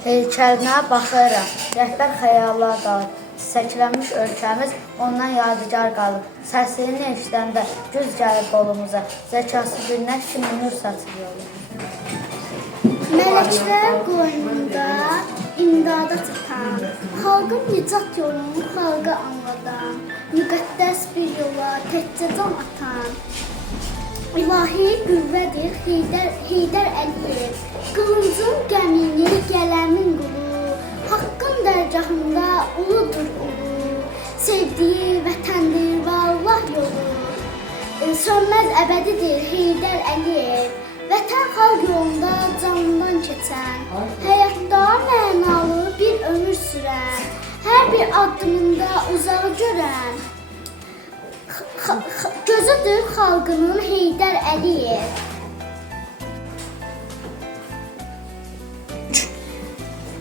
Heykəlinə baxıram, rəhbər xəyallar qalır. Çiçəklənmiş ölkəmiz ondan yadigar qalıb. Səsini eşidəndə güz gəlib qolumuza. Zəkası günəş kimi nur saçır yolumuza. Mələklər qoynunda imdada çatan, xalqın nicat yolunu xalqa anladan, müqəddəs bir yola təkcə can atan. İlahi qüvvədir Heydər Əliyev, qılıncın gəmini gələmin qulu, haqqın dərgahında uludur ulu, sevdiyi vətəndir və Allah yolu. Sönməz əbədidir Heydər Əliyev, vətən xalq yolunda canından keçən, həyatda mənalı bir ömür sürən, hər bir addımında uzağı görən, gözüdür xalqının Heydər Əliyev.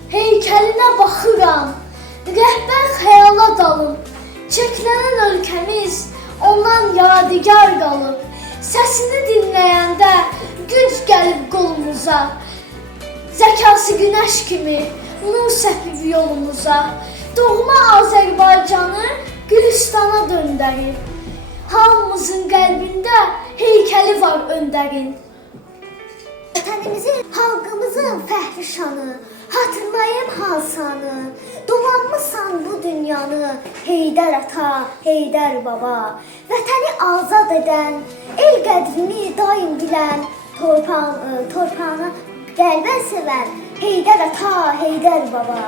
Heykəlinə baxıram, rəhbər xəyala dalıb, çəklənən ölkəmiz ondan yadigar qalıb. Səsini dinləyəndə güc gəlib qolumuza, zəkası günəş kimi nur səpib yolumuza. Doğma Azərbaycanı Gülüstana döndərir. Hamımızın qəlbində heykəli var öndərin. Vətənimizin, xalqımızın fəxri şanı, hatırlayıb hansanı, dolanmısan bu dünyanı, Heydər ata, Heydər baba. Vətəni azad edən, el qədrini daim bilən, torpağını qəlbən sevən, Heydər ata, Heydər baba.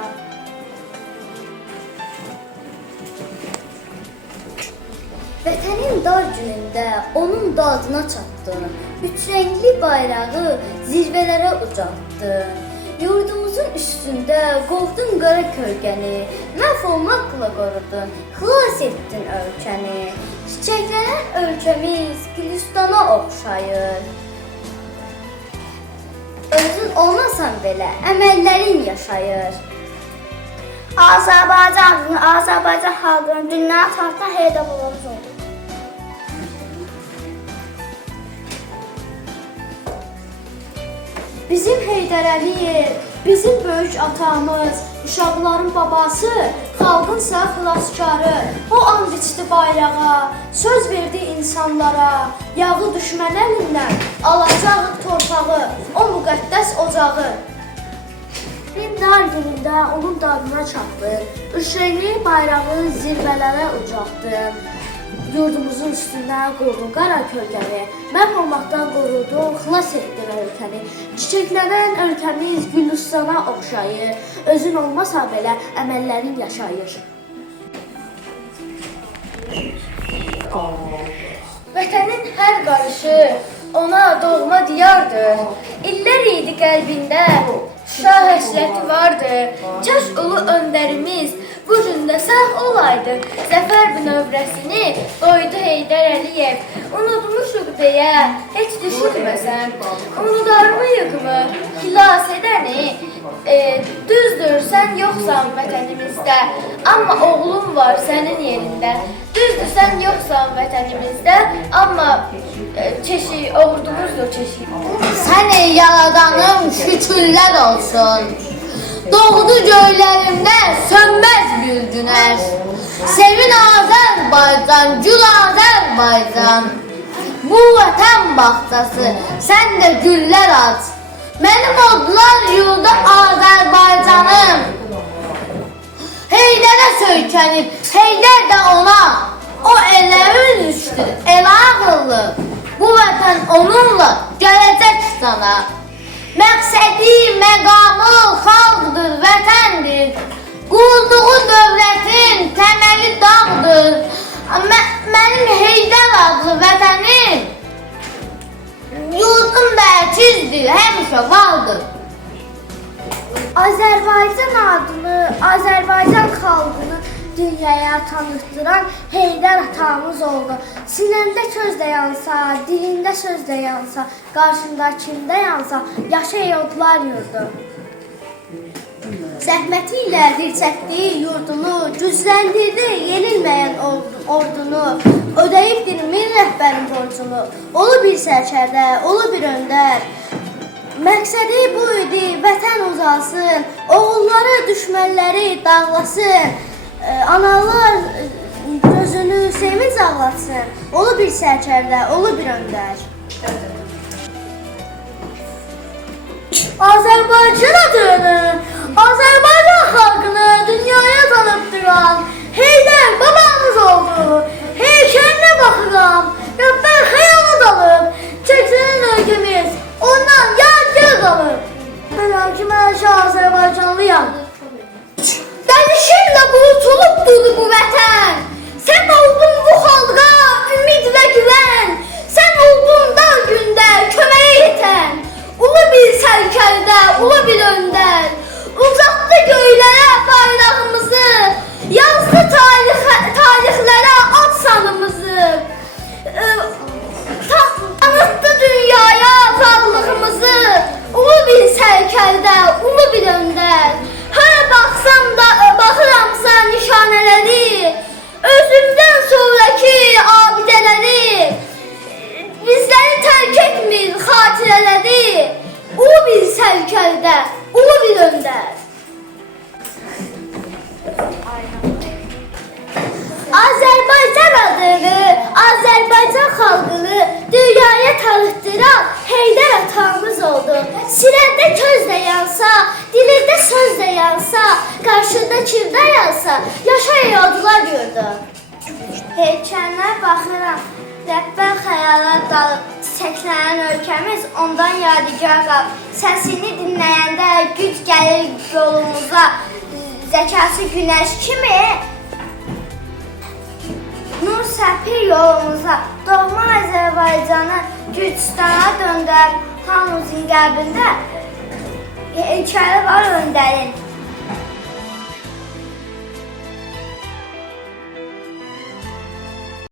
Vətənin dar günündə onun dadına çatdı, üç rəngli bayrağı zirvələrə ucaltdı. Yurdumuzun üstündə qovdun qara kölgəni, məhv olmaqla qorudun, xilas etdin ölkəni. Çiçəklənən ölkəmiz Gülüstana oxşayır. Özün olmasan belə əməllərin yaşayır. Azərbaycan xalqının dünya tarixində Heydər babamız oldu. Bizim Heydər Əliyev, bizim böyük atamız, uşaqların babası, xalqın sağ xilaskarı. O and içdi bayrağa, söz verdi insanlara, yağı düşmən əlindən alacaq torpağı, o müqəddəs ocağı. Dar günündə onun dadına çatdı, üç rəngli bayrağı zirvələrə ucaltdı. Yurdumuzun üstündə qurdun qara kölgəni, məhv olmaqdan qorudun, xilas etdin ölkəni. Çiçəklənən ölkəmiz Gülüstana oxşayır, özün olmasa belə əməllərin yaşayır. Vətənin hər qarışı ona doğma diyardır. İllər idi qəlbində, Şuşa həsrəti vardı. Kaş ulu öndərimiz bu gündə sağ olaydı. Zəfər bünövrəsini qoydu Heydər Əliyev. Unutmuşuq deyə heç düşünməsən, unudarmıyıq mı xilas edəni? Düzdür, sən yoxsan vətənimizdə, amma oğlun var sənin yerində. Düzdür, sən yoxsan vətənimizdə, amma ordumuz da çeşik. Səni yaradanım şükürlər olsun. Doğdu göylərimdə sönməz bir günəş. Sevin Azərbaycan, gül Azərbaycan. Bu vətən bağçası, sən də güllər aç. Mənim odlar yurdu Azərbaycanım. Heydərə söykənib, Heydər də ona. O elə üzüşdür, elə ağıllı. Bu vətən onunla gələcək sana. Məqsədi, məqamı xalqdır, vətəndir. Qurduğu dövlətin təməli dağdır. Mənim Heydər adlı vətənim yurdum da əkizdir, həmişə vardır. Azərbaycan adını, Azərbaycan xalqını dünyaya tanıttıran Heydər atamız oldu. Sinəndə söz də yansa, dilində söz də yansa, qarşında kimdə yansa, yaşayırdılar yurdu. Zəhməti ilə dirçətdiyi yurdunu, gücləndirdi yenilməyən ordunu, ödəyibdir min rəhbərin borcunu. Olu bir sərkərdə, olu bir öndər, Məqsədi bu idi, vətən uzalsın, oğulları, düşmənləri dağlasın, analar gözünü sevinç ağlatsın, olu bir sərkərdə, olu bir öndər. Azərbaycan adını, Azərbaycan xalqını dünyaya tanıtdıran Heydər babamız oldu. Heykəlinə baxıram, Rəbbər xəyala dalıb, çəkilən ölkəmiz ondan yadigar qalıb. Mən ki, Azərbaycanlıyam. Dəlişimlə qurtulub durdu bu vətən. Sən oldun bu xalqa ümid və güvən. Sən oldun dar gündə köməyə yetən. Ulu bir sərkərdə, ulu bir öndər. Uzatdı göylərə bayrağımızı. Yazdı tarixlərə ad sanımızı. Tanıttı dünyaya varlığımızı. Ulu bir sərkərdə, ulu bir öndər. Hər baxsam da baxıramsa nişanələri. Özümdən sonraki abidələri. Bizləri tərk etmir xatirələri. Ulu bir sərkərdə, ulu bir öndər. Azərbaycan adını, Azərbaycan xalqını dünyaya tanıtdıran Heydər atamız oldu. Siləndə köz də yansa, dilində söz də yansa, qarşında kim dayansa, yaşayın yolcular yurdu. Heykəlinə baxıram, Rəbbər xəyala dalıb, çiçəklənən ölkəmiz ondan yadigar qalıb. Səsini dinləyəndə güc gəlir yolumuza, zəkası günəş kimi. Nur səpir yolumuza, doğma Azərbaycanı Gürcistana döndər, hamımızın qəlbində heykəli var öndərin.